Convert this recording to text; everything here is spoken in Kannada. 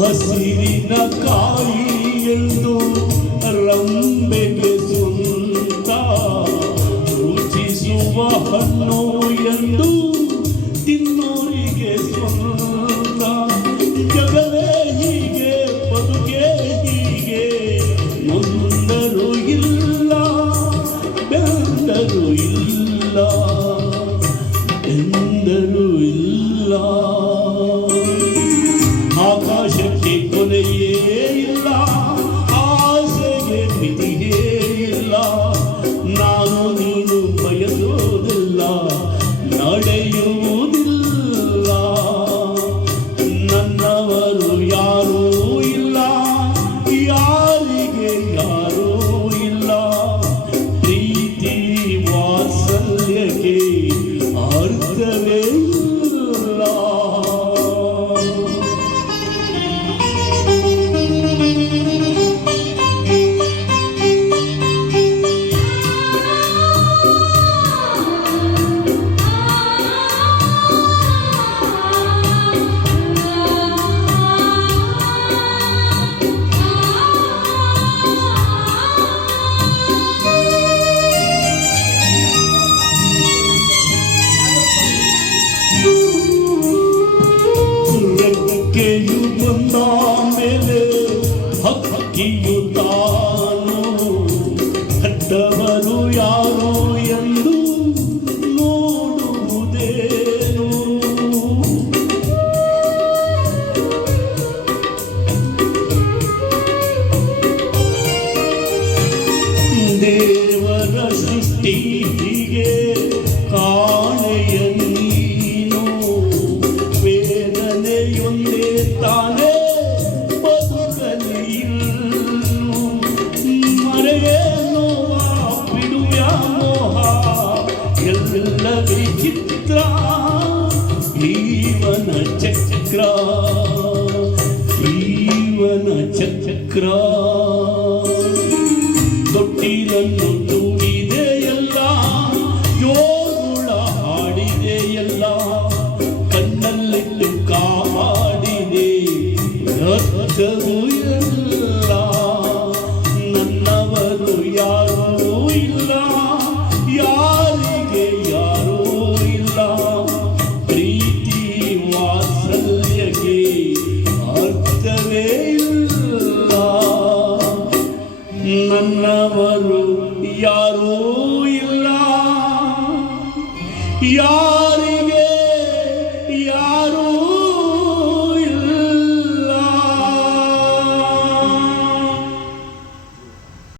ಹಸಿರಿನ ಕಾಯಿ ಎಂದು ರಂಬೆಗೆ ಸುಂದ ರುಚಿಸುವ ಹಣ್ಣು ಎಂದು ತಿನ್ನೋರಿಗೆ ಸ್ವಂತ ಜಗವೇ ಹೀಗೆ, ಬದುಕೆ ಹೀಗೆ ನೊಂದರು ಇಲ್ಲ, ಬೆಂದರು ಇಲ್ಲ, ಎಂದರು ಇಲ್ಲ. ನನ್ನವರು ಸೃಷ್ಟಿ ಹೀಗೆ ಕಾಣೆಯ ನೀನು. ವೇದನೆಯೊಂದೇ ತಾನೇ ಬದುಕಲಿ ಮರೆಯೇ ನೋವ ಬಿಡುವ ಮೋಹ. ಎಲ್ಲ ವಿಚಿತ್ರ ಜೀವನ ಚಕ್ರ. ಜೀವನ ಚಕ್ರ. ತೊಟ್ಟಿಲನ್ನು Namah.